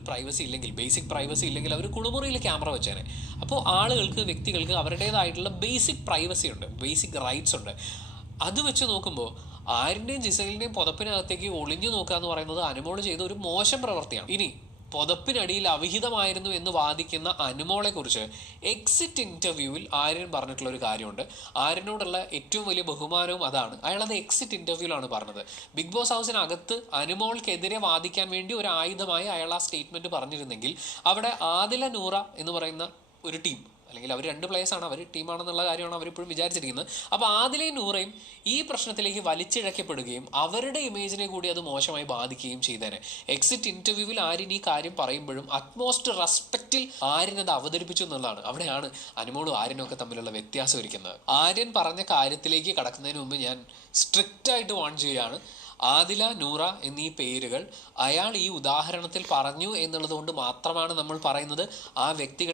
ഒരു പ്രൈവസി ഇല്ലെങ്കിൽ, basic privacy ഇല്ലെങ്കിൽ അവർ കുളിമുറിയിൽ ക്യാമറ വെച്ചേനെ. അപ്പോൾ ആളുകൾക്ക്, വ്യക്തികൾക്ക് അവരുടേതായിട്ടുള്ള ബേസിക് പ്രൈവസി ഉണ്ട്, ബേസിക് റൈറ്റ്സ് ഉണ്ട്. അത് വെച്ച് നോക്കുമ്പോൾ ആര്യൻ്റെയും ജിസൈലിൻ്റെയും പുതപ്പിനകത്തേക്ക് ഒളിഞ്ഞു നോക്കുക എന്ന് പറയുന്നത് അനുമോൾ ചെയ്ത ഒരു മോശം പ്രവൃത്തിയാണ്. ഇനി പുതപ്പിനടിയിൽ അവിഹിതമായിരുന്നു എന്ന് വാദിക്കുന്ന അനുമോളെ കുറിച്ച് എക്സിറ്റ് ഇന്റർവ്യൂവിൽ ആര്യൻ പറഞ്ഞിട്ടുള്ള ഒരു കാര്യമുണ്ട്. ആര്യനോടുള്ള ഏറ്റവും വലിയ ബഹുമാനവും അതാണ്. അയാളത് എക്സിറ്റ് ഇന്റർവ്യൂവിലാണ് പറഞ്ഞത്. ബിഗ് ബോസ് ഹൗസിനകത്ത് അനുമോൾക്കെതിരെ വാദിക്കാൻ വേണ്ടി ഒരു ആയുധമായി അയാൾ ആ സ്റ്റേറ്റ്മെന്റ് പറഞ്ഞിരുന്നെങ്കിൽ അവിടെ ആദില നൂറ എന്ന് പറയുന്ന ഒരു ടീം, അല്ലെങ്കിൽ അവർ 2 പ്ലേയേഴ്സാണ്, അവർ ടീമാണെന്നുള്ള കാര്യമാണ് അവരിപ്പോഴും വിചാരിച്ചിരിക്കുന്നത്. അപ്പോൾ ആദിലയും നൂറയും ഈ പ്രശ്നത്തിലേക്ക് വലിച്ചിഴക്കപ്പെടുകയും അവരുടെ ഇമേജിനെ കൂടി അത് മോശമായി ബാധിക്കുകയും ചെയ്തേനെ. എക്സിറ്റ് ഇന്റർവ്യൂവിൽ ആര്യൻ ഈ കാര്യം പറയുമ്പോഴും അറ്റ്മോസ്റ്റ് റെസ്പെക്റ്റിൽ ആര്യൻ അത് അവതരിപ്പിച്ചു എന്നുള്ളതാണ്. അവിടെയാണ് അനുമോളും ആര്യനും ഒക്കെ തമ്മിലുള്ള വ്യത്യാസം ഇരിക്കുന്നത്. ആര്യൻ പറഞ്ഞ കാര്യത്തിലേക്ക് കടക്കുന്നതിന് മുമ്പ് ഞാൻ സ്ട്രിക്റ്റ് ആയിട്ട് വാൺ ചെയ്യുകയാണ്. ആദില, നൂറ എന്നീ പേരുകൾ അയാൾ ഈ ഉദാഹരണത്തിൽ പറഞ്ഞു എന്നുള്ളത് കൊണ്ട് മാത്രമാണ് നമ്മൾ പറയുന്നത്. ആ വ്യക്തികൾ